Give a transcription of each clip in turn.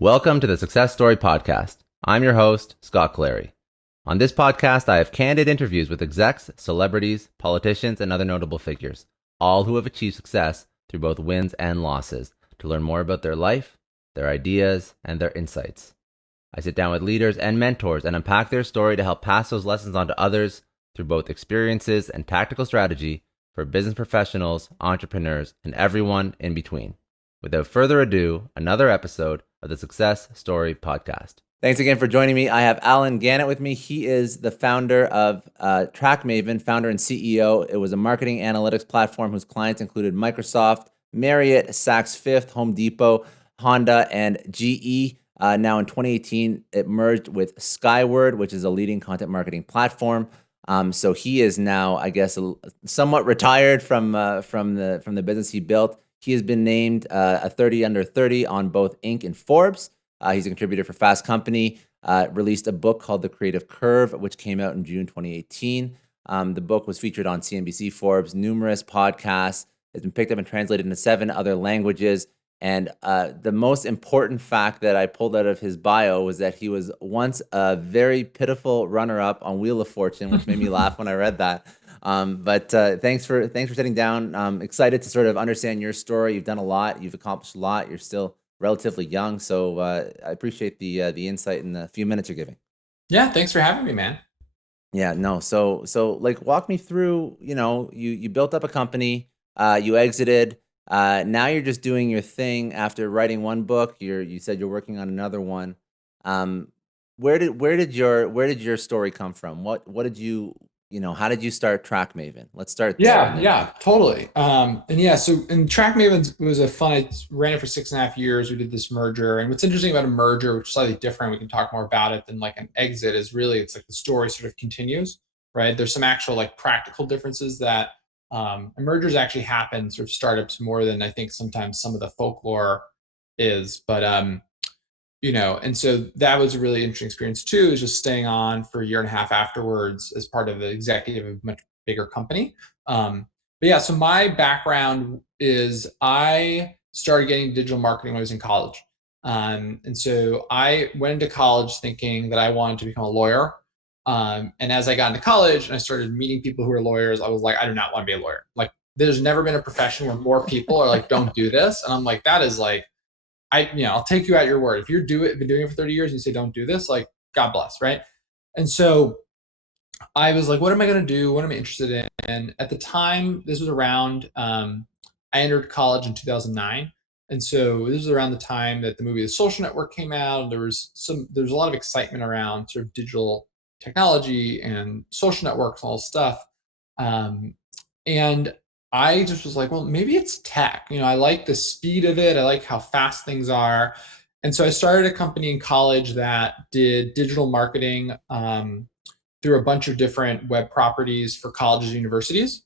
Welcome to the Success Story Podcast. I'm your host, Scott Clary. On this podcast, I have candid interviews with execs, celebrities, politicians, and other notable figures, all who have achieved success through both wins and losses, to learn more about their life, their ideas, and their insights. I sit down with leaders and mentors and unpack their story to help pass those lessons on to others through both experiences and tactical strategy for business professionals, entrepreneurs, and everyone in between. Without further ado, another episode of the Success Story Podcast. Thanks again for joining me. I have Allen Gannett with me. He is the founder of TrackMaven, founder and CEO. It was a marketing analytics platform whose clients included Microsoft, Marriott, Saks Fifth, Home Depot, Honda, and GE. Now in 2018, it merged with Skyword, which is a leading content marketing platform. So he is now, I guess, somewhat retired from the business he built. He has been named a 30 under 30 on both Inc. and Forbes. He's a contributor for Fast Company, released a book called The Creative Curve, which came out in June 2018. The book was featured on CNBC, Forbes, numerous podcasts. It's been picked up and translated into 7 other languages. And the most important fact that I pulled out of his bio was that he was once a very pitiful runner-up on Wheel of Fortune, which made me laugh when I read that. But thanks for sitting down. I'm excited to sort of understand your story. You've done a lot. You've accomplished a lot. You're still relatively young, so I appreciate the insight in the few minutes you're giving. Yeah, thanks for having me, man. Yeah, no. So like walk me through. You built up a company. You exited. Now you're just doing your thing after writing one book. You said you're working on another one. Where did your story come from? What did you how did you start TrackMaven? Let's start there. Yeah, totally. And TrackMaven was a fun. I ran it for 6.5 years. We did this merger, and what's interesting about a merger, which is slightly different, we can talk more about it than like an exit, is really it's like the story sort of continues, right? There's some actual like practical differences that mergers actually happen sort of startups more than I think sometimes some of the folklore is, but and so that was a really interesting experience too, is just staying on for a year and a half afterwards as part of the executive of a much bigger company. But yeah, so my background is I started getting digital marketing when I was in college. And so I went into college thinking that I wanted to become a lawyer. And as I got into college and I started meeting people who are lawyers, I was like, I do not want to be a lawyer. Like, there's never been a profession where more people are like, don't do this. And I'm like, that is like, I'll take you at your word. If you're been doing it for 30 years and you say, don't do this, like, God bless. Right. And so I was like, what am I going to do? What am I interested in? And at the time, this was around, I entered college in 2009. And so this was around the time that the movie The Social Network came out. There was a lot of excitement around sort of digital technology and social networks and all this stuff. And I just was like, well, maybe it's tech. I like the speed of it. I like how fast things are. And so I started a company in college that did digital marketing through a bunch of different web properties for colleges and universities.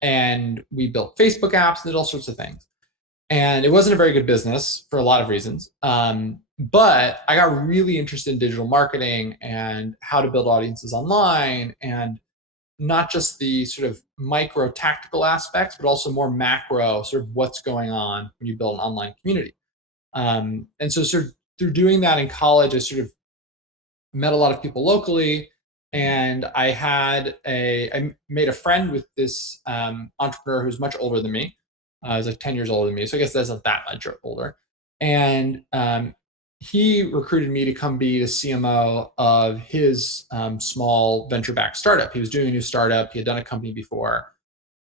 And we built Facebook apps and did all sorts of things. And it wasn't a very good business for a lot of reasons. But I got really interested in digital marketing and how to build audiences online, and not just the sort of micro tactical aspects, but also more macro, sort of what's going on when you build an online community. And so sort of through doing that in college, I sort of met a lot of people locally, and I made a friend with this entrepreneur who's much older than me. He's like 10 years older than me, so I guess that's not that much older. And he recruited me to come be the CMO of his small venture-backed startup. He was doing a new startup. He had done a company before.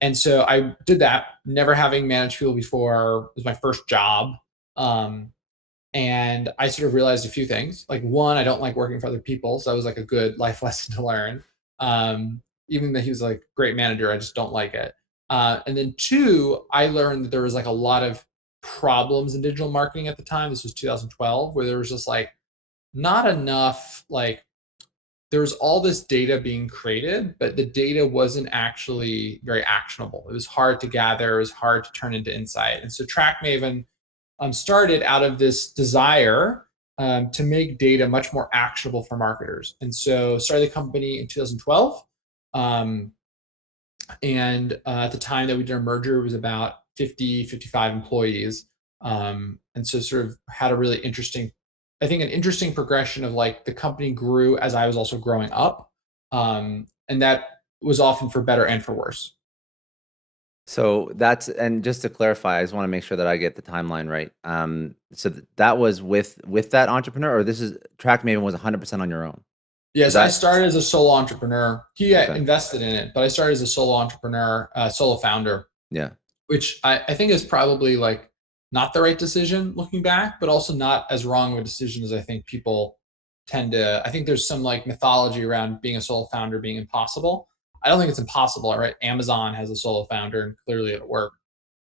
And so I did that, never having managed people before. It was my first job. And I sort of realized a few things. Like, one, I don't like working for other people. So that was like a good life lesson to learn. Even though he was like a great manager, I just don't like it. And then two, I learned that there was like a lot of problems in digital marketing at the time. This was 2012, where there was just like not enough, like there was all this data being created, but the data wasn't actually very actionable. It was hard to gather, it was hard to turn into insight. And so TrackMaven started out of this desire to make data much more actionable for marketers. And so started the company in 2012. And at the time that we did our merger, it was about 50, 55 employees. And so sort of had a really interesting I think, an interesting progression of like the company grew as I was also growing up. And that was often for better and for worse. So that's, and just to clarify, I just want to make sure that I get the timeline right. So that was with that entrepreneur, or this is TrackMaven was 100% on your own. Yes, Is I that started as a solo entrepreneur. He okay? invested in it, but I started as a solo entrepreneur, solo founder, Yeah. which I think is probably like not the right decision looking back, but also not as wrong of a decision as I think people tend to. I think there's some like mythology around being a solo founder being impossible. I don't think it's impossible, right? Amazon has a solo founder and clearly it worked.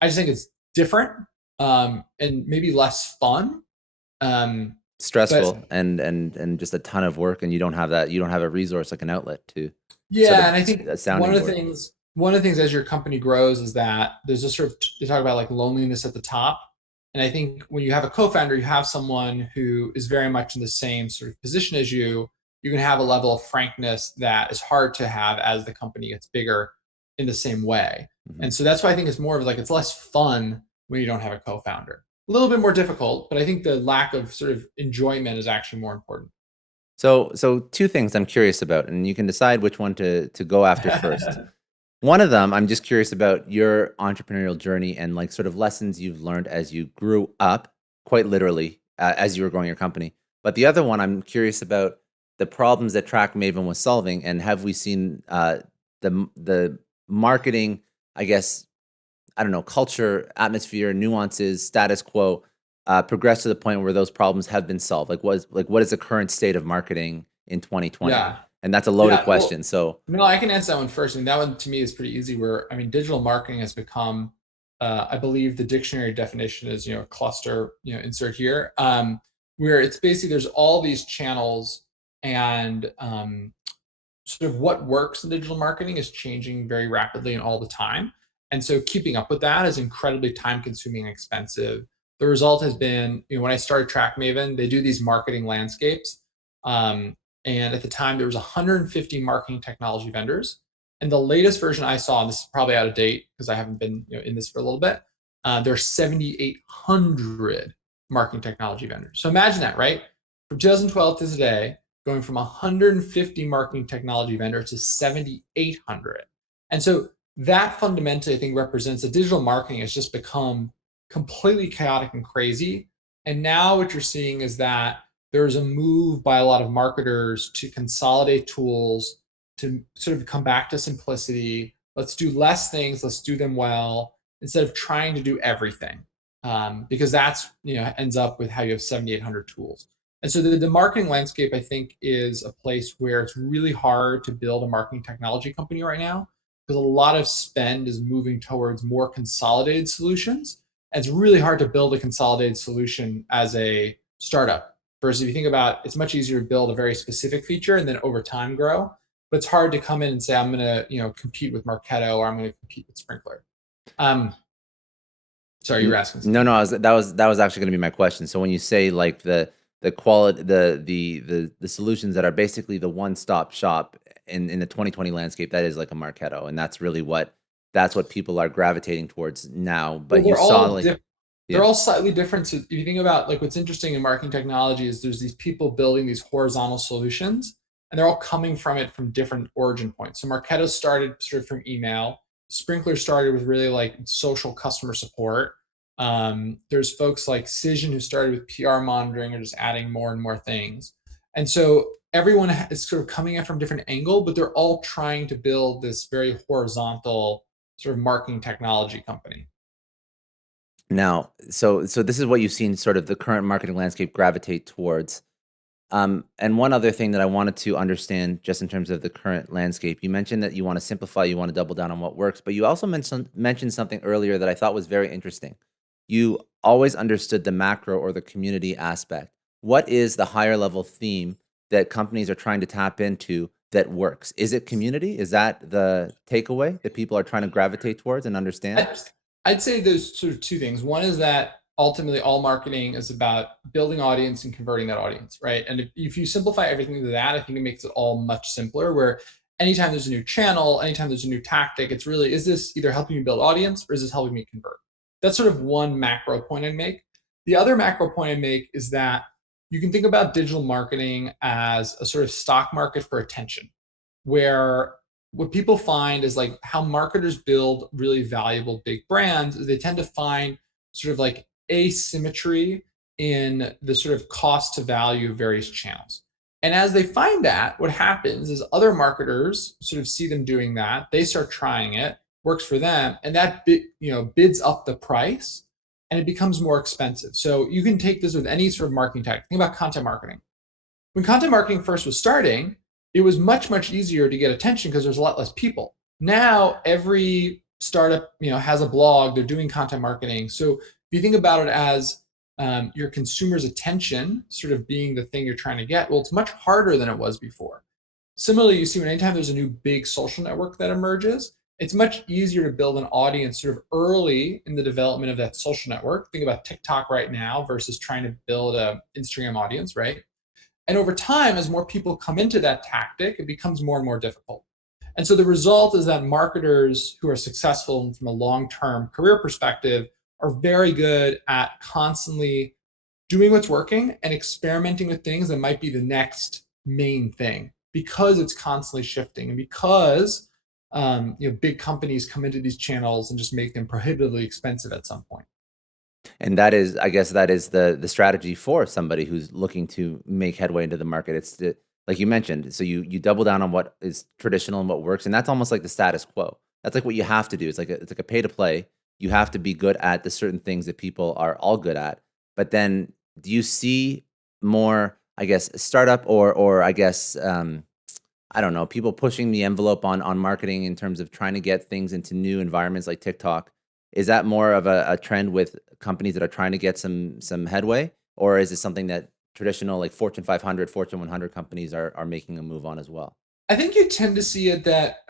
I just think it's different, and maybe less fun. Um, but Stressful and just a ton of work, and you don't have that. You don't have a resource like an outlet to sort Yeah, of and I think a sounding board. one of the things as your company grows is that there's a sort of, they talk about like loneliness at the top. And I think when you have a co-founder, you have someone who is very much in the same sort of position as you can have a level of frankness that is hard to have as the company gets bigger in the same way. Mm-hmm. And so that's why I think it's more of like it's less fun when you don't have a co-founder. A little bit more difficult, but I think the lack of sort of enjoyment is actually more important. So two things I'm curious about, and you can decide which one to go after first. One of them, I'm just curious about your entrepreneurial journey and like sort of lessons you've learned as you grew up, quite literally, as you were growing your company. But the other one, I'm curious about the problems that TrackMaven was solving, and have we seen the marketing, I guess, I don't know, culture, atmosphere, nuances, status quo, progress to the point where those problems have been solved? What is the current state of marketing in 2020? Yeah. And that's a loaded Yeah. question. So No, I can answer that one first. And that one to me is pretty easy. Where I mean, digital marketing has become, I believe the dictionary definition is, cluster, insert here, where it's basically there's all these channels, and sort of what works in digital marketing is changing very rapidly and all the time. And so keeping up with that is incredibly time consuming and expensive. The result has been, when I started TrackMaven, they do these marketing landscapes. And at the time, there was 150 marketing technology vendors. And the latest version I saw, and this is probably out of date because I haven't been in this for a little bit, there are 7,800 marketing technology vendors. So imagine that, right? From 2012 to today, going from 150 marketing technology vendors to 7,800. And so that fundamentally, I think, represents that digital marketing has just become completely chaotic and crazy. And now what you're seeing is that there's a move by a lot of marketers to consolidate tools, to sort of come back to simplicity. Let's do less things, let's do them well, instead of trying to do everything. Because that's, ends up with how you have 7,800 tools. And so the marketing landscape, I think, is a place where it's really hard to build a marketing technology company right now, because a lot of spend is moving towards more consolidated solutions. And it's really hard to build a consolidated solution as a startup. Versus if you think about, it's much easier to build a very specific feature and then over time grow. But it's hard to come in and say, I'm going to, compete with Marketo, or I'm going to compete with Sprinkler. Sorry, you were asking something. No, that was actually going to be my question. So when you say like the quality, the solutions that are basically the one-stop shop in the 2020 landscape, that is like a Marketo, and that's really that's what people are gravitating towards now. But Well, you saw like they're all slightly different. So if you think about like what's interesting in marketing technology is there's these people building these horizontal solutions, and they're all coming from it from different origin points. So Marketo started sort of from email. Sprinkler started with really like social customer support. There's folks like Cision who started with PR monitoring and just adding more and more things. And so everyone is sort of coming at from a different angle, but they're all trying to build this very horizontal sort of marketing technology company. now, so this is what you've seen sort of the current marketing landscape gravitate towards. And one other thing that I wanted to understand, just in terms of the current landscape, you mentioned that you want to simplify, you want to double down on what works, but you also mentioned something earlier that I thought was very interesting. You always understood the macro or the community aspect. What is the higher level theme that companies are trying to tap into that works? Is it community? Is that the takeaway that people are trying to gravitate towards and understand? I'd say there's sort of two things. One is that ultimately all marketing is about building audience and converting that audience, right? And if you simplify everything to that, I think it makes it all much simpler, where anytime there's a new channel, anytime there's a new tactic, it's really, is this either helping me build audience or is this helping me convert? That's sort of one macro point I make. The other macro point I make is that you can think about digital marketing as a sort of stock market for attention, where what people find is like how marketers build really valuable big brands is they tend to find sort of like asymmetry in the sort of cost to value of various channels. And as they find that, what happens is other marketers sort of see them doing that. They start trying it, works for them, and that bids up the price, and it becomes more expensive. So you can take this with any sort of marketing tactic. Think about content marketing. When content marketing first was starting, it was much, much easier to get attention because there's a lot less people. Now every startup, has a blog, they're doing content marketing. So if you think about it as your consumer's attention sort of being the thing you're trying to get, well, it's much harder than it was before. Similarly, you see when anytime there's a new big social network that emerges, it's much easier to build an audience sort of early in the development of that social network. Think about TikTok right now versus trying to build an Instagram audience, right? And over time, as more people come into that tactic, it becomes more and more difficult. And so the result is that marketers who are successful from a long-term career perspective are very good at constantly doing what's working and experimenting with things that might be the next main thing, because it's constantly shifting, and because big companies come into these channels and just make them prohibitively expensive at some point. And that is, I guess, that is the strategy for somebody who's looking to make headway into the market. It's like you mentioned. So you double down on what is traditional and what works, and that's almost like the status quo. That's like what you have to do. It's like a pay to play. You have to be good at the certain things that people are all good at. But then, do you see more, I guess, startup or I guess I don't know, people pushing the envelope on marketing in terms of trying to get things into new environments like TikTok? Is that more of a trend with companies that are trying to get some headway, or is it something that traditional like Fortune 500, Fortune 100 companies are making a move on as well? I think you tend to see it that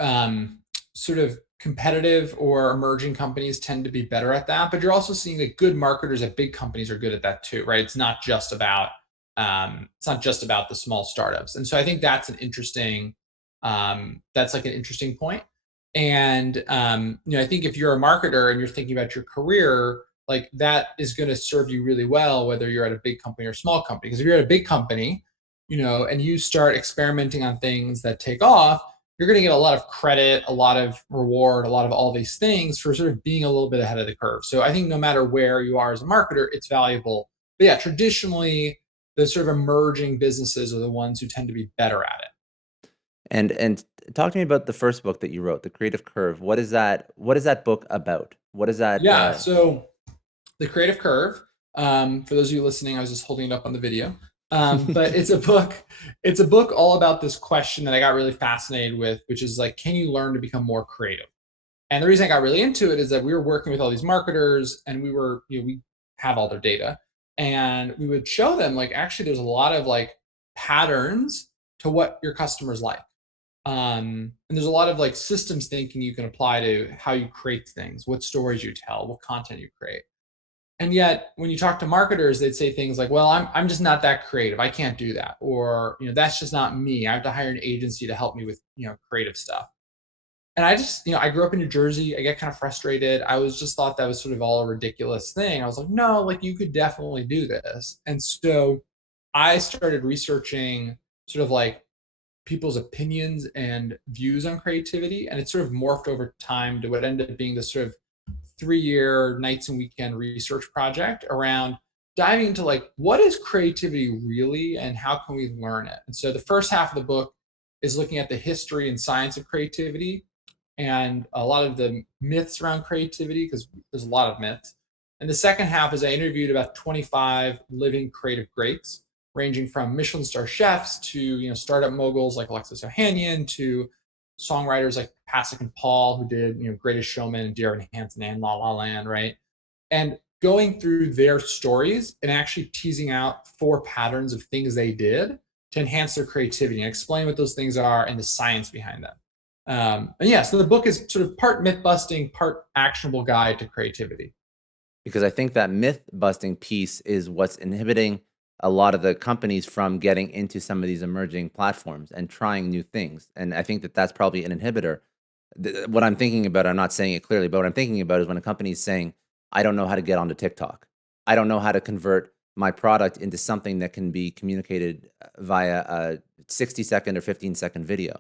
sort of competitive or emerging companies tend to be better at that, but you're also seeing that good marketers at big companies are good at that too, right? It's not just about the small startups, and so I think that's an interesting point. And I think if you're a marketer and you're thinking about your career, like that is going to serve you really well, whether you're at a big company or a small company. Because if you're at a big company, and you start experimenting on things that take off, you're going to get a lot of credit, a lot of reward, a lot of all these things for sort of being a little bit ahead of the curve. So I think no matter where you are as a marketer, it's valuable. But yeah, traditionally, the sort of emerging businesses are the ones who tend to be better at it. And talk to me about the first book that you wrote, The Creative Curve. What is that book about? What is that? Yeah, so The Creative Curve, for those of you listening, I was just holding it up on the video. But it's a book all about this question that I got really fascinated with, which is like, can you learn to become more creative? And the reason I got really into it is that we were working with all these marketers, and we have all their data, and we would show them like, actually, there's a lot of like patterns to what your customers like. And there's a lot of like systems thinking you can apply to how you create things, what stories you tell, what content you create. And yet, when you talk to marketers, they'd say things like, "Well, I'm just not that creative. I can't do that," or "That's just not me. I have to hire an agency to help me with creative stuff." And I just, I grew up in New Jersey. I get kind of frustrated. I was just thought that was sort of all a ridiculous thing. I was like, no, like you could definitely do this. And so I started researching sort of like people's opinions and views on creativity, and it sort of morphed over time to what ended up being this sort of 3-year nights and weekend research project around diving into like, what is creativity really and how can we learn it? And so the first half of the book is looking at the history and science of creativity and a lot of the myths around creativity, because there's a lot of myths. And the second half is I interviewed about 25 living creative greats, ranging from Michelin star chefs to startup moguls like Alexis Ohanian to songwriters like Pasek and Paul, who did Greatest Showman and Dear Evan Hansen and La La Land, right? And going through their stories and actually teasing out 4 patterns of things they did to enhance their creativity and explain what those things are and the science behind them. And yeah, so the book is sort of part myth busting, part actionable guide to creativity. Because I think that myth busting piece is what's inhibiting a lot of the companies from getting into some of these emerging platforms and trying new things. And I think that that's probably an inhibitor. What I'm thinking about, I'm not saying it clearly, but what I'm thinking about is when a company is saying, I don't know how to get onto TikTok. I don't know how to convert my product into something that can be communicated via a 60-second or 15-second video.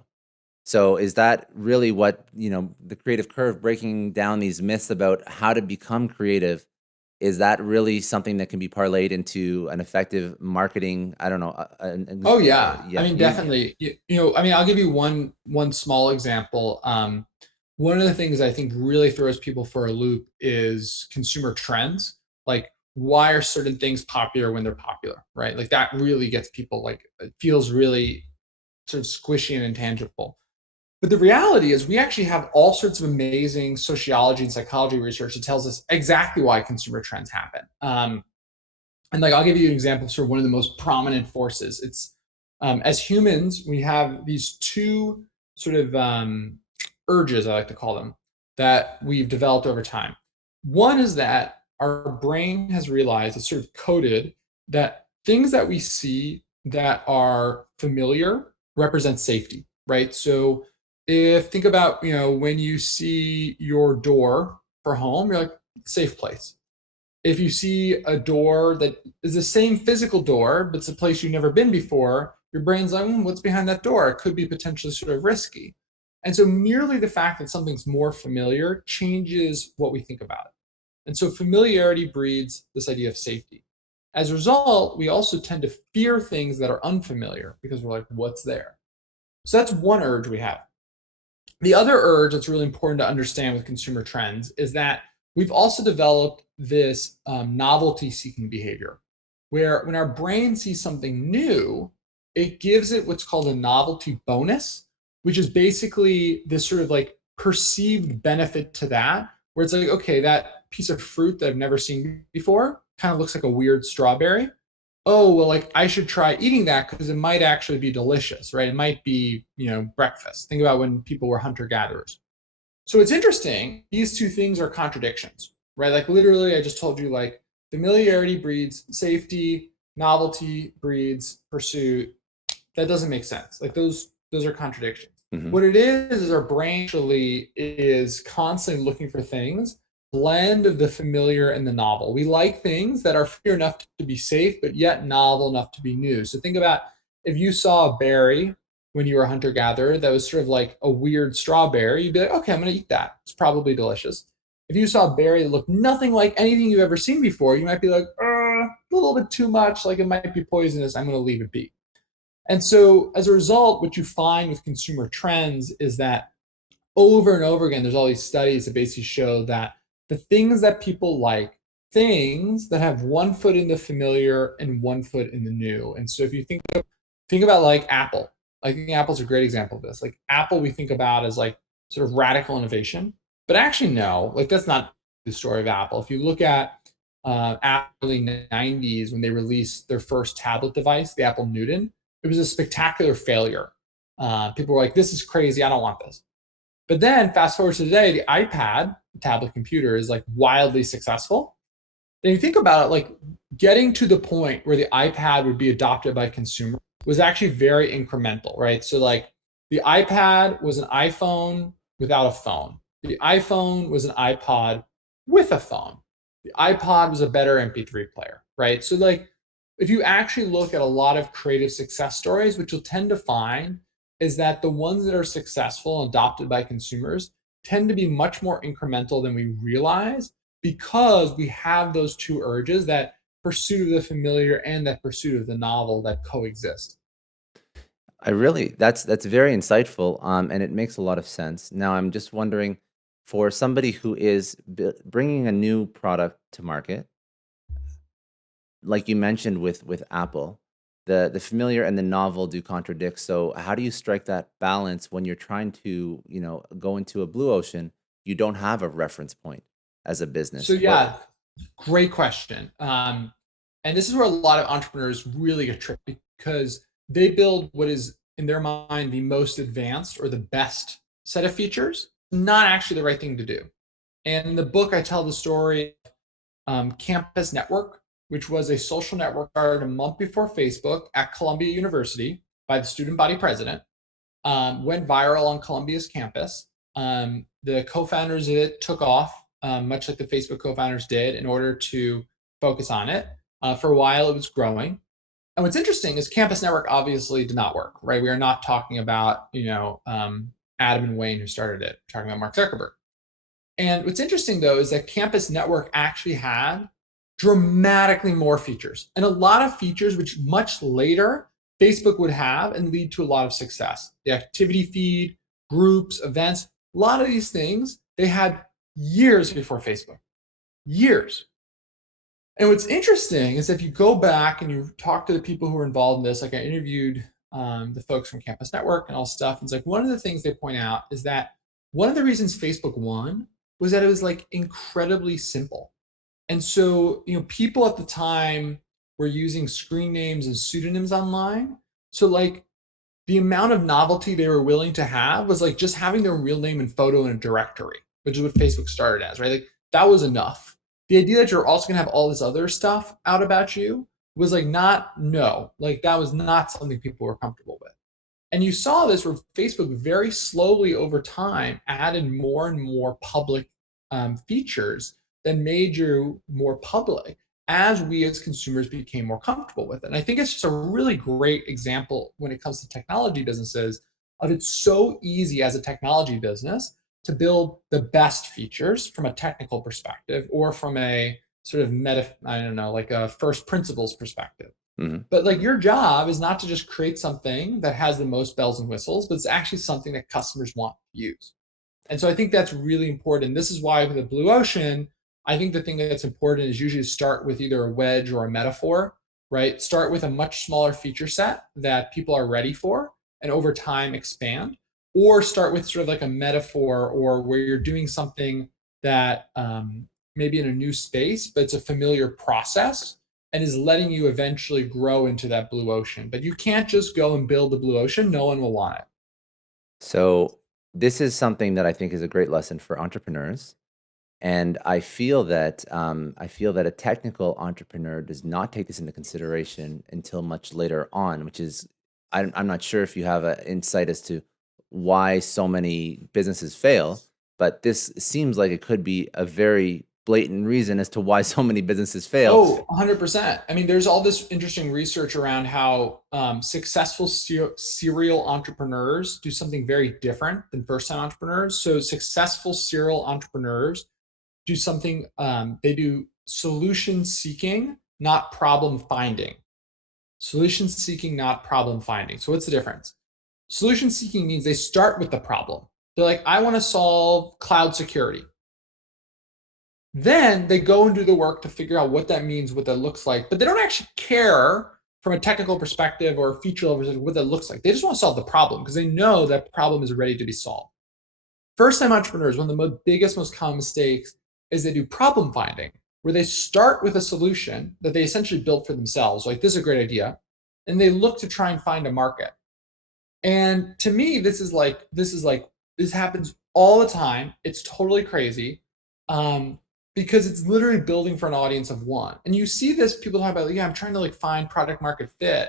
So is that really what, the creative curve, breaking down these myths about how to become creative, is that really something that can be parlayed into an effective marketing? I don't know. Oh yeah. Yeah. I mean, definitely. I mean, I'll give you one small example. One of the things I think really throws people for a loop is consumer trends. Like, why are certain things popular when they're popular, right? Like that really gets people, like, it feels really sort of squishy and intangible. But the reality is we actually have all sorts of amazing sociology and psychology research that tells us exactly why consumer trends happen. And like, I'll give you an example of sort of one of the most prominent forces. It's as humans, we have these two sort of urges, I like to call them, that we've developed over time. One is that our brain has realized, it's sort of coded, that things that we see that are familiar represent safety, right? So if think about, when you see your door for home, you're like, safe place. If you see a door that is the same physical door, but it's a place you've never been before, your brain's like, what's behind that door? It could be potentially sort of risky. And so merely the fact that something's more familiar changes what we think about it. And so familiarity breeds this idea of safety. As a result, we also tend to fear things that are unfamiliar because we're like, what's there? So that's one urge we have. The other urge that's really important to understand with consumer trends is that we've also developed this novelty seeking behavior, where when our brain sees something new, it gives it what's called a novelty bonus, which is basically this sort of like perceived benefit to that, where it's like, okay, that piece of fruit that I've never seen before kind of looks like a weird strawberry. Oh, well, like I should try eating that because it might actually be delicious, right? It might be, breakfast. Think about when people were hunter gatherers. So it's interesting. These two things are contradictions, right? Like literally, I just told you, like, familiarity breeds safety, novelty breeds pursuit. That doesn't make sense. Like those are contradictions. Mm-hmm. What it is our brain actually is constantly looking for things, blend of the familiar and the novel. We like things that are familiar enough to be safe, but yet novel enough to be new. So think about if you saw a berry when you were a hunter gatherer that was sort of like a weird strawberry, you'd be like, okay, I'm going to eat that. It's probably delicious. If you saw a berry that looked nothing like anything you've ever seen before, you might be like, a little bit too much, like it might be poisonous. I'm going to leave it be. And so as a result, what you find with consumer trends is that over and over again, there's all these studies that basically show that the things that people like, things that have one foot in the familiar and one foot in the new. And so if you think about like Apple, I think Apple's a great example of this. Like Apple, we think about as like sort of radical innovation, but actually no, like that's not the story of Apple. If you look at Apple in the 90s when they released their first tablet device, the Apple Newton, it was a spectacular failure. People were like, this is crazy, I don't want this. But then fast forward to today, the iPad, the tablet computer, is like wildly successful. And you think about it, like getting to the point where the iPad would be adopted by consumers was actually very incremental, right? So like the iPad was an iPhone without a phone. The iPhone was an iPod with a phone. The iPod was a better MP3 player, right? So like if you actually look at a lot of creative success stories, what you'll tend to find is that the ones that are successful and adopted by consumers tend to be much more incremental than we realize because we have those two urges, that pursuit of the familiar and that pursuit of the novel, that coexist. That's very insightful, and it makes a lot of sense. Now, I'm just wondering, for somebody who is bringing a new product to market, like you mentioned with Apple, the familiar and the novel do contradict. So how do you strike that balance when you're trying to, go into a blue ocean? You don't have a reference point as a business. So yeah, great question. And this is where a lot of entrepreneurs really get tricked because they build what is in their mind the most advanced or the best set of features, not actually the right thing to do. And in the book, I tell the story of Campus Network, which was a social network started a month before Facebook at Columbia University by the student body president, went viral on Columbia's campus. The co-founders of it took off, much like the Facebook co-founders did, in order to focus on it. For a while, it was growing. And what's interesting is Campus Network obviously did not work, right? We are not talking about, Adam and Wayne who started it. We're talking about Mark Zuckerberg. And what's interesting though is that Campus Network actually had dramatically more features and a lot of features which much later Facebook would have and lead to a lot of success. The activity feed, groups, events, a lot of these things they had years before Facebook. Years. And what's interesting is if you go back and you talk to the people who were involved in this, like I interviewed the folks from Campus Network and all stuff. It's like one of the things they point out is that one of the reasons Facebook won was that it was like incredibly simple. And so, people at the time were using screen names and pseudonyms online. So like the amount of novelty they were willing to have was like just having their real name and photo in a directory, which is what Facebook started as, right? Like that was enough. The idea that you're also gonna have all this other stuff out about you was like like that was not something people were comfortable with. And you saw this where Facebook very slowly over time added more and more public features that made you more public as we as consumers became more comfortable with it. And I think it's just a really great example when it comes to technology businesses of it's so easy as a technology business to build the best features from a technical perspective or from a sort of like a first principles perspective. Mm-hmm. But like your job is not to just create something that has the most bells and whistles, but it's actually something that customers want to use. And so I think that's really important. This is why with the blue ocean, I think the thing that's important is usually start with either a wedge or a metaphor, right? Start with a much smaller feature set that people are ready for and over time expand, or start with sort of like a metaphor or where you're doing something that maybe in a new space, but it's a familiar process and is letting you eventually grow into that blue ocean. But you can't just go and build the blue ocean. No one will want it. So this is something that I think is a great lesson for entrepreneurs. And I feel that a technical entrepreneur does not take this into consideration until much later on, which is, I'm not sure if you have an insight as to why so many businesses fail, but this seems like it could be a very blatant reason as to why so many businesses fail. Oh, 100%. I mean, there's all this interesting research around how successful serial entrepreneurs do something very different than first-time entrepreneurs. So successful serial entrepreneurs do something, they do solution seeking, not problem finding. Solution seeking, not problem finding. So what's the difference? Solution seeking means they start with the problem. They're like, I want to solve cloud security. Then they go and do the work to figure out what that means, what that looks like, but they don't actually care from a technical perspective or feature level what that looks like. They just want to solve the problem because they know that problem is ready to be solved. First-time entrepreneurs, one of the biggest, most common mistakes is they do problem finding, where they start with a solution that they essentially built for themselves. Like, this is a great idea. And they look to try and find a market. And to me, this happens all the time. It's totally crazy. Because it's literally building for an audience of one. And you see this, people talk about, I'm trying to like find product market fit.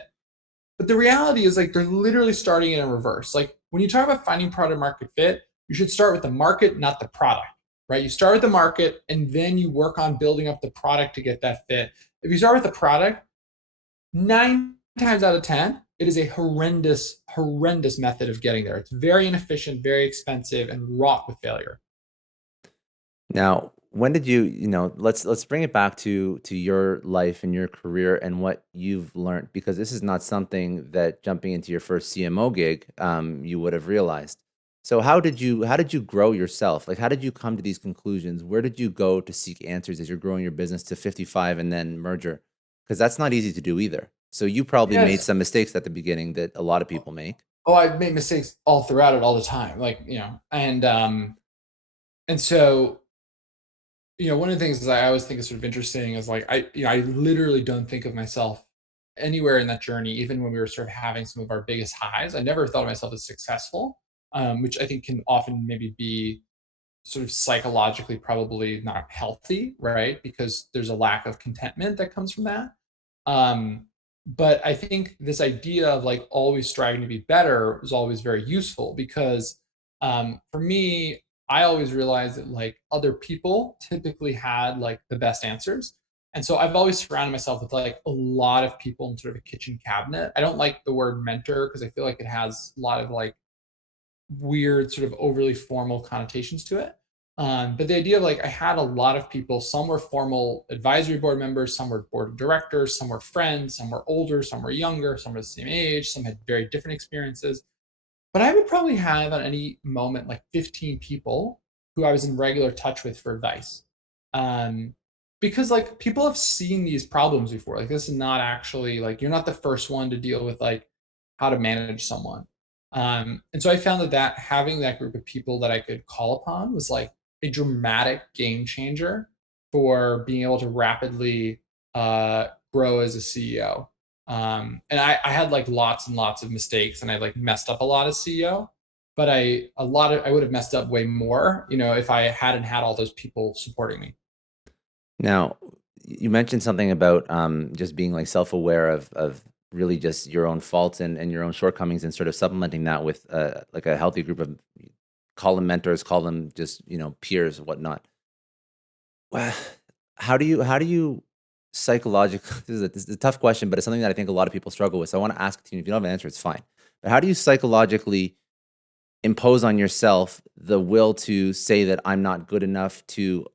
But the reality is like, they're literally starting in reverse. Like when you talk about finding product market fit, you should start with the market, not the product, right? You start with the market and then you work on building up the product to get that fit. If you start with the product, 9 times out of 10, it is a horrendous method of getting there. It's very inefficient, very expensive, and wrought with failure. Now, when did you let's bring it back to your life and your career and what you've learned, because this is not something that jumping into your first CMO gig you would have realized. So how did you grow yourself? Like, how did you come to these conclusions? Where did you go to seek answers as you're growing your business to 55 and then merger? Because that's not easy to do either. So you probably made some mistakes at the beginning that a lot of people make. Oh, I've made mistakes all throughout it all the time. Like, and so, one of the things that I always think is sort of interesting is like, I literally don't think of myself anywhere in that journey, even when we were sort of having some of our biggest highs. I never thought of myself as successful, which I think can often maybe be sort of psychologically probably not healthy, right? Because there's a lack of contentment that comes from that. But I think this idea of like always striving to be better is always very useful because for me, I always realized that like other people typically had like the best answers. And so I've always surrounded myself with like a lot of people in sort of a kitchen cabinet. I don't like the word mentor because I feel like it has a lot of like weird, sort of overly formal connotations to it. But the idea of like, I had a lot of people, some were formal advisory board members, some were board of directors, some were friends, some were older, some were younger, some were the same age, some had very different experiences. But I would probably have at any moment like 15 people who I was in regular touch with for advice. Um, because like people have seen these problems before. Like this is not actually like you're not the first one to deal with like how to manage someone. And so I found that having that group of people that I could call upon was like a dramatic game changer for being able to rapidly grow as a CEO. And I had like lots and lots of mistakes, and I like messed up a lot as CEO. But I would have messed up way more, if I hadn't had all those people supporting me. Now, you mentioned something about just being like self-aware of really just your own faults and your own shortcomings, and sort of supplementing that with like a healthy group of, call them mentors, call them just peers, whatnot. Well, how do you psychologically? This is a tough question, but it's something that I think a lot of people struggle with. So I want to ask it to you. If you don't have an answer, it's fine. But how do you psychologically impose on yourself the will to say that I'm not good enough, to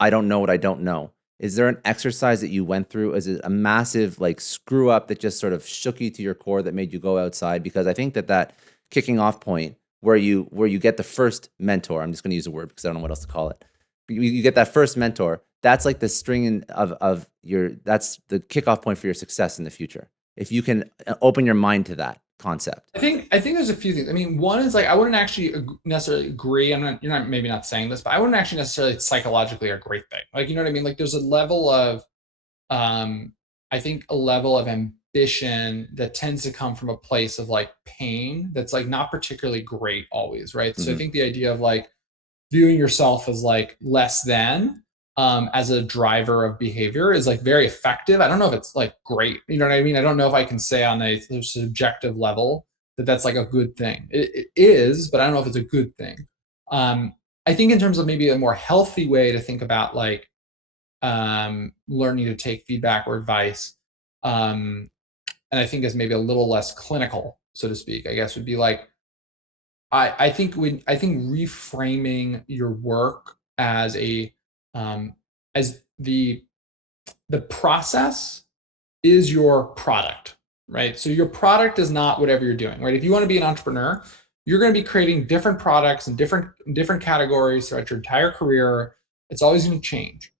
I don't know what I don't know? Is there an exercise that you went through? Is it a massive like screw up that just sort of shook you to your core that made you go outside? Because I think that kicking off point where you get the first mentor, I'm just going to use a word because I don't know what else to call it. You get that first mentor. That's like the string of your. That's the kickoff point for your success in the future. If you can open your mind to that concept. I think there's a few things. I mean, one is like I wouldn't actually necessarily agree. You're not maybe not saying this, but I wouldn't actually necessarily psychologically a great thing. Like you know what I mean? Like there's a level of I think a level of ambition that tends to come from a place of like pain that's like not particularly great always, right? So I think the idea of like viewing yourself as like less than as a driver of behavior is like very effective. I don't know if it's like great. You know what I mean? I don't know if I can say on a subjective level that that's like a good thing. It is, but I don't know if it's a good thing. I think in terms of maybe a more healthy way to think about like learning to take feedback or advice, and I think is maybe a little less clinical, so to speak, I guess would be like, I think reframing your work as a as the process is your product, right? So your product is not whatever you're doing, right? If you want to be an entrepreneur, you're going to be creating different products and different categories throughout your entire career. It's always going to change.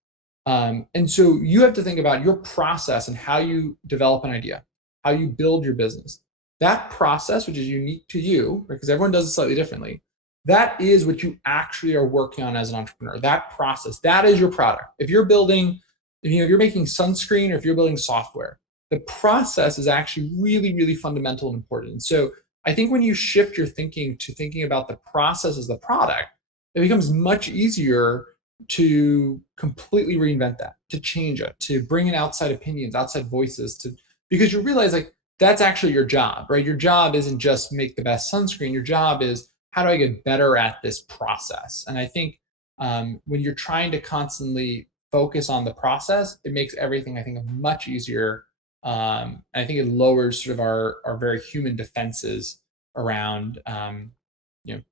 And so you have to think about your process and how you develop an idea, how you build your business. That process, which is unique to you, because everyone does it slightly differently, that is what you actually are working on as an entrepreneur. That process, that is your product. If you're building, if you're making sunscreen or if you're building software, the process is actually really, really fundamental and important. And so I think when you shift your thinking to thinking about the process as the product, it becomes much easier to completely reinvent that, to change it, to bring in outside opinions, outside voices, because you realize like that's actually your job, right? Your job isn't just make the best sunscreen. Your job is how do I get better at this process? And I think when you're trying to constantly focus on the process, it makes everything, I think, much easier. I think it lowers sort of our very human defenses around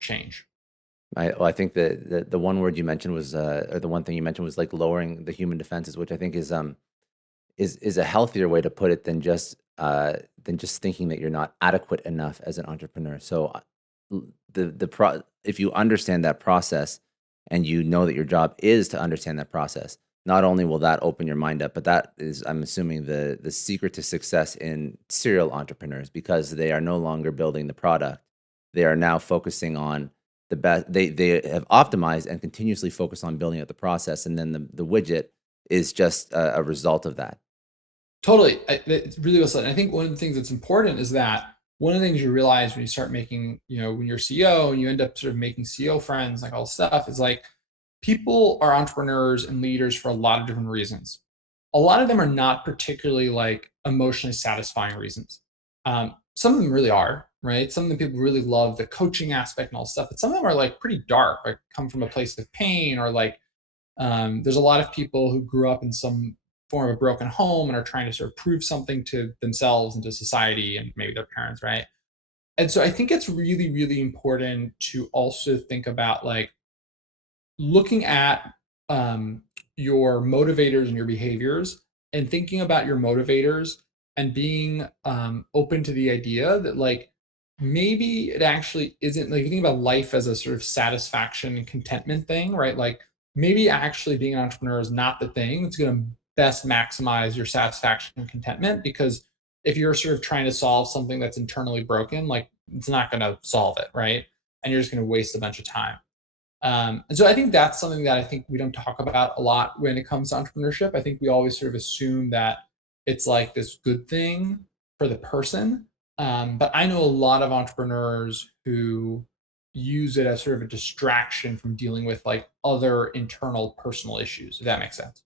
change. I think the one word you mentioned was, or the one thing you mentioned was like lowering the human defenses, which I think is a healthier way to put it than just thinking that you're not adequate enough as an entrepreneur. So if you understand that process and you know that your job is to understand that process, not only will that open your mind up, but that is, I'm assuming, the secret to success in serial entrepreneurs, because they are no longer building the product. They are now focusing on the best. They have optimized and continuously focus on building out the process, and then the widget is just a result of that. Totally. It's really well said. And I think one of the things that's important is that one of the things you realize when you start making, when you're CEO and you end up sort of making CEO friends, like all this stuff, is like people are entrepreneurs and leaders for a lot of different reasons. A lot of them are not particularly like emotionally satisfying reasons. Some of them really are, right? Some of the people really love the coaching aspect and all this stuff, but some of them are like pretty dark, like come from a place of pain, or like there's a lot of people who grew up in some form of a broken home and are trying to sort of prove something to themselves and to society and maybe their parents, right? And so I think it's really, really important to also think about like looking at um, your motivators and your behaviors and thinking about your motivators and being open to the idea that like maybe it actually isn't like you think about life as a sort of satisfaction and contentment thing, right? Like maybe actually being an entrepreneur is not the thing that's going to best maximize your satisfaction and contentment, because if you're sort of trying to solve something that's internally broken, like it's not going to solve it, right? And you're just going to waste a bunch of time. And so I think that's something that I think we don't talk about a lot when it comes to entrepreneurship. I think we always sort of assume that it's like this good thing for the person. But I know a lot of entrepreneurs who use it as sort of a distraction from dealing with like other internal personal issues, if that makes sense.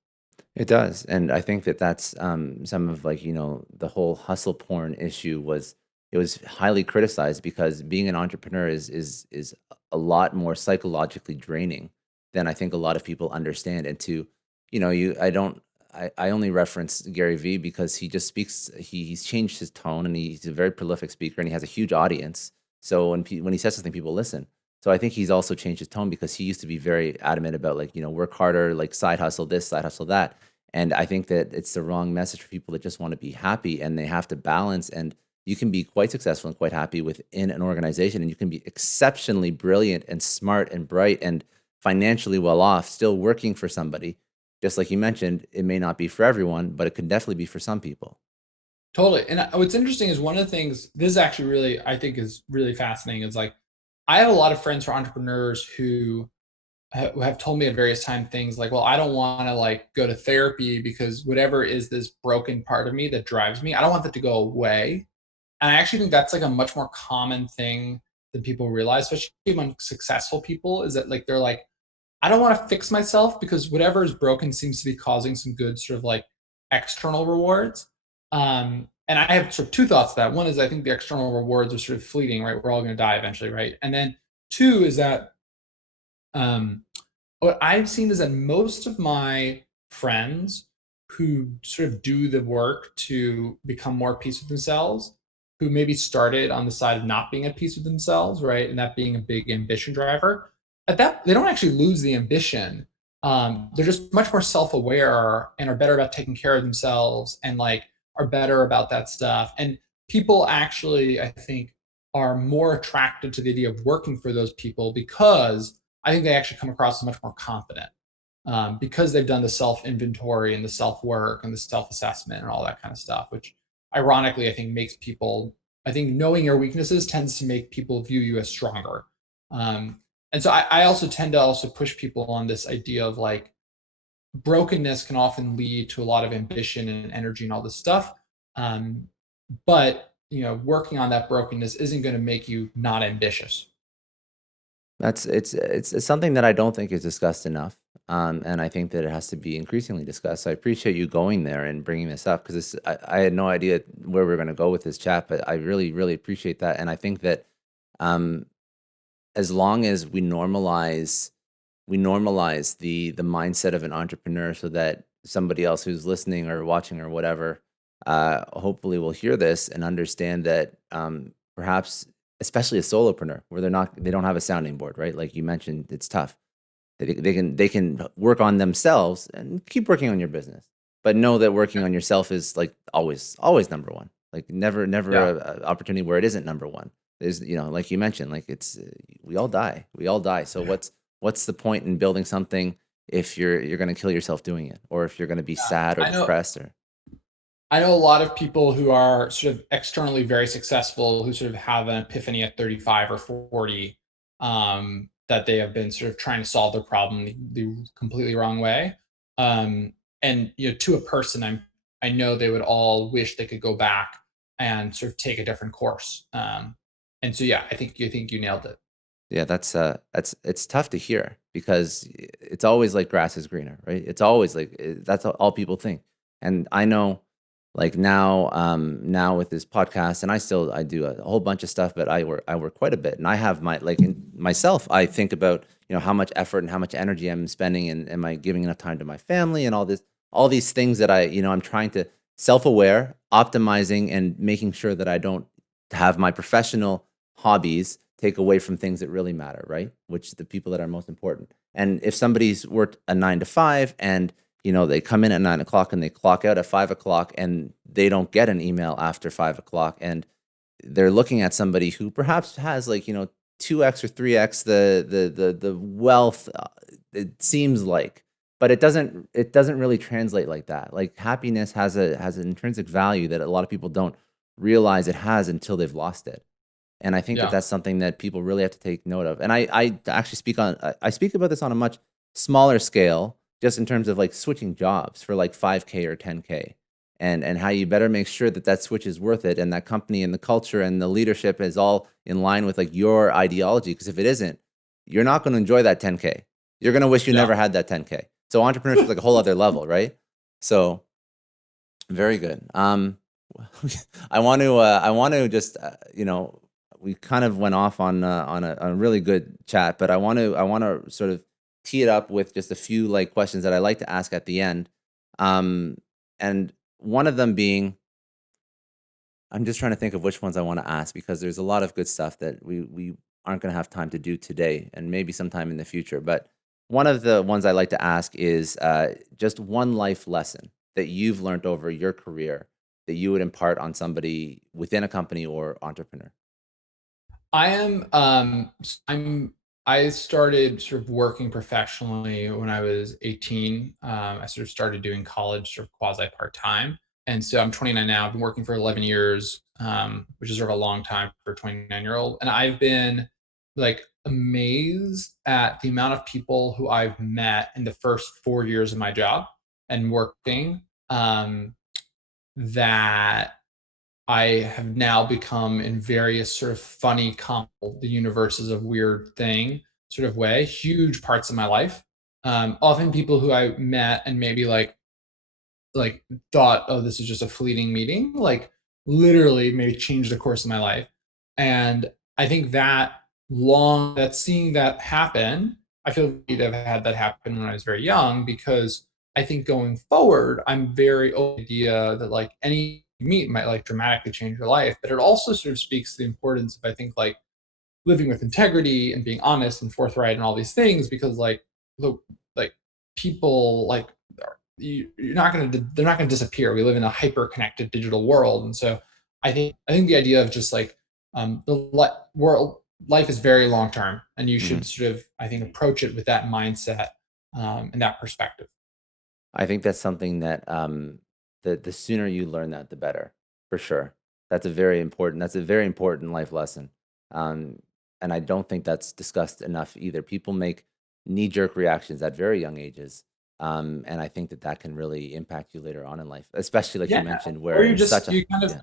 It does, and I think that that's some of like the whole hustle porn issue was it was highly criticized because being an entrepreneur is a lot more psychologically draining than I think a lot of people understand. And to you I only reference Gary Vee because he just speaks he's changed his tone and he's a very prolific speaker and he has a huge audience. So when he says something, people listen. So I think he's also changed his tone because he used to be very adamant about like, work harder, like side hustle this, side hustle that. And I think that it's the wrong message for people that just want to be happy and they have to balance. And you can be quite successful and quite happy within an organization, and you can be exceptionally brilliant and smart and bright and financially well off, still working for somebody. Just like you mentioned, it may not be for everyone, but it could definitely be for some people. Totally. And what's interesting is one of the things, this is actually really, I think is really fascinating, is like, I have a lot of friends who are entrepreneurs who have told me at various times things like, well, I don't want to like go to therapy because whatever is this broken part of me that drives me, I don't want that to go away. And I actually think that's like a much more common thing than people realize, especially among successful people, is that like they're like, I don't want to fix myself because whatever is broken seems to be causing some good sort of like external rewards. And I have sort of two thoughts to that. One is I think the external rewards are sort of fleeting, right? We're all going to die eventually, right? And then two is that what I've seen is that most of my friends who sort of do the work to become more at peace with themselves, who maybe started on the side of not being at peace with themselves, right? And that being a big ambition driver, at that, they don't actually lose the ambition. They're just much more self-aware and are better about taking care of themselves and like are better about that stuff. And people actually, I think, are more attracted to the idea of working for those people because I think they actually come across as much more confident because they've done the self-inventory and the self-work and the self-assessment and all that kind of stuff, which ironically, I think makes people, I think knowing your weaknesses tends to make people view you as stronger. And so I also tend to also push people on this idea of like brokenness can often lead to a lot of ambition and energy and all this stuff. But working on that brokenness isn't going to make you not ambitious. It's something that I don't think is discussed enough, and I think that it has to be increasingly discussed. So I appreciate you going there and bringing this up because I had no idea where we were going to go with this chat, but I really, really appreciate that, and I think that um, as long as we normalize the mindset of an entrepreneur, so that somebody else who's listening or watching or whatever, hopefully will hear this and understand that perhaps especially a solopreneur where they don't have a sounding board, right? Like you mentioned, it's tough. They can work on themselves and keep working on your business, but know that working on yourself is like always number one. Like never Yeah. a opportunity where it isn't number one. There's like you mentioned, like it's we all die. So what's the point in building something if you're going to kill yourself doing it, or if you're going to be sad or I know. depressed or I know a lot of people who are sort of externally very successful who sort of have an epiphany at 35 or 40 that they have been sort of trying to solve their problem the completely wrong way. And to a person, I know they would all wish they could go back and sort of take a different course. And so yeah, I think you nailed it. Yeah, that's it's tough to hear because it's always like grass is greener, right? It's always like that's all people think. And I know like now with this podcast, and I do a whole bunch of stuff, but I work quite a bit, and I have myself. I think about how much effort and how much energy I'm spending, and am I giving enough time to my family and all all these things that I'm trying to self-aware, optimizing, and making sure that I don't have my professional hobbies take away from things that really matter, right? Which the people that are most important. And if somebody's worked a 9 to 5 and they come in at 9 o'clock and they clock out at 5 o'clock and they don't get an email after 5 o'clock, and they're looking at somebody who perhaps has 2x or 3x the wealth, it seems like, but it doesn't really translate like that. Like, happiness has an intrinsic value that a lot of people don't realize it has until they've lost it. And I think that Yeah. that's something that people really have to take note of. And I actually speak about this on a much smaller scale, just in terms of like switching jobs for like 5K or 10K, and how you better make sure that that switch is worth it, and that company and the culture and the leadership is all in line with like your ideology. Because if it isn't, you're not going to enjoy that 10K. You're going to wish you Yeah. never had that 10K. So entrepreneurship is like a whole other level, right? So very good. I want to just we kind of went off on a really good chat, but I want to sort of tee it up with just a few like questions that I like to ask at the end. And one of them being, I'm just trying to think of which ones I want to ask, because there's a lot of good stuff that we aren't going to have time to do today, and maybe sometime in the future. But one of the ones I like to ask is just one life lesson that you've learned over your career that you would impart on somebody within a company or entrepreneur. I started sort of working professionally when I was 18. I sort of started doing college sort of quasi part-time. And so I'm 29 now. I've been working for 11 years, which is sort of a long time for a 29-year-old. And I've been like amazed at the amount of people who I've met in the first 4 years of my job and working, that I have now become in various sort of funny, comical, the universe is a weird thing sort of way, huge parts of my life. Often people who I met and maybe like thought, oh, this is just a fleeting meeting, like literally maybe changed the course of my life. And I think that seeing that happen, I feel lucky to have had that happen when I was very young, because I think going forward, I'm very open to the idea that like any you meet might like dramatically change your life, but it also sort of speaks to the importance of, I think, like living with integrity and being honest and forthright and all these things, because look, like people like you're not going to they're not going to disappear. We live in a hyper connected digital world, and so I think the idea of just like world life is very long term, and you Mm-hmm. should sort of, I think, approach it with that mindset, and that perspective. I think that's something that the sooner you learn that, the better, for sure. That's a very important life lesson. Um, and I don't think that's discussed enough either. People make knee-jerk reactions at very young ages. And I think that that can really impact you later on in life, especially like you Yeah, mentioned, or where you it's just such a, you kind of yeah,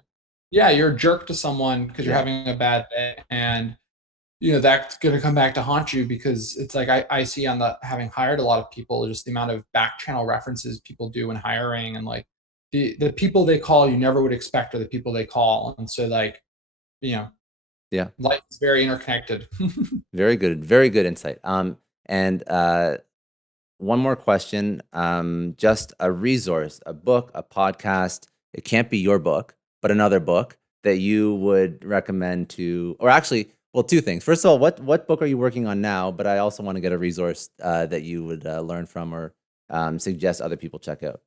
yeah, you're a jerk to someone because you're yeah. having a bad day, and that's going to come back to haunt you, because it's like I see on the having hired a lot of people, just the amount of back channel references people do when hiring, and like the people they call you never would expect are the people they call. And so like, you know Yeah. life is very interconnected. Very good insight. And one more question. Just a resource, a book, a podcast. It can't be your book, but another book that you would recommend to, or actually, well, two things. First of all, what book are you working on now? But I also want to get a resource that you would learn from, or suggest other people check out.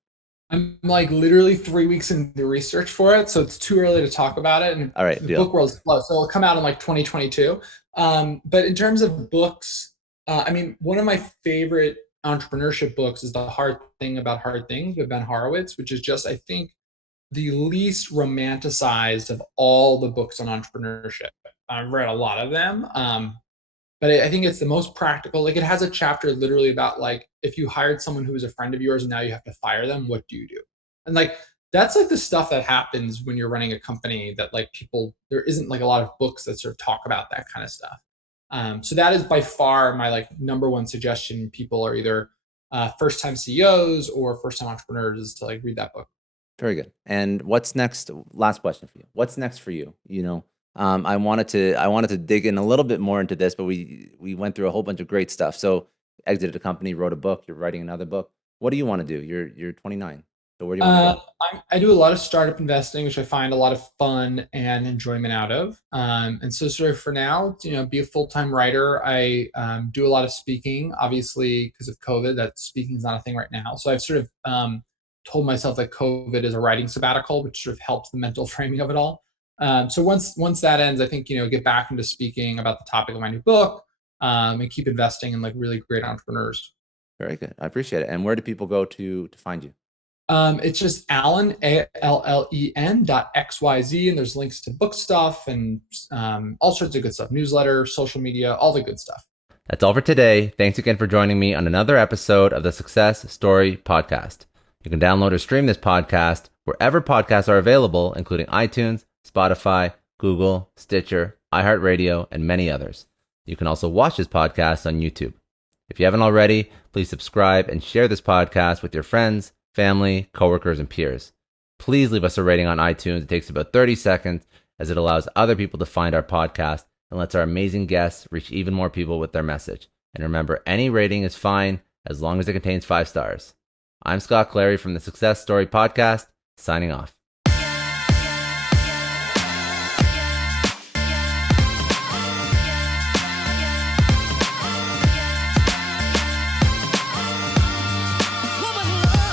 I'm like literally 3 weeks into research for it, so it's too early to talk about it. And All right, the deal. book world's slow, so it'll come out in like 2022. But in terms of books, I mean, one of my favorite entrepreneurship books is The Hard Thing About Hard Things by Ben Horowitz, which is just, I think, the least romanticized of all the books on entrepreneurship. I've read a lot of them, but I think it's the most practical. Like, it has a chapter literally about like, if you hired someone who was a friend of yours and now you have to fire them, what do you do? And like, that's like the stuff that happens when you're running a company, that like people, there isn't like a lot of books that sort of talk about that kind of stuff. So that is by far my like number one suggestion. People are either first time CEOs or first time entrepreneurs, is to like read that book. Very good. And what's next? Last question for you. What's next for you? I wanted to dig in a little bit more into this, but we went through a whole bunch of great stuff. So, exited a company, wrote a book. You're writing another book. What do you want to do? You're 29. So where do you want to go? I do a lot of startup investing, which I find a lot of fun and enjoyment out of. And so sort of for now, be a full-time writer. I do a lot of speaking, obviously because of COVID, that speaking is not a thing right now. So I've sort of told myself that COVID is a writing sabbatical, which sort of helps the mental framing of it all. So once that ends, I think, get back into speaking about the topic of my new book, and keep investing in like really great entrepreneurs. Very good. I appreciate it. And where do people go to find you? It's just Allen, allen.xyz, and there's links to book stuff and all sorts of good stuff, newsletter, social media, all the good stuff. That's all for today. Thanks again for joining me on another episode of the Success Story Podcast. You can download or stream this podcast wherever podcasts are available, including iTunes, Spotify, Google, Stitcher, iHeartRadio, and many others. You can also watch this podcast on YouTube. If you haven't already, please subscribe and share this podcast with your friends, family, coworkers, and peers. Please leave us a rating on iTunes. It takes about 30 seconds as it allows other people to find our podcast and lets our amazing guests reach even more people with their message. And remember, any rating is fine as long as it contains 5 stars. I'm Scott Clary from the Success Story Podcast, signing off.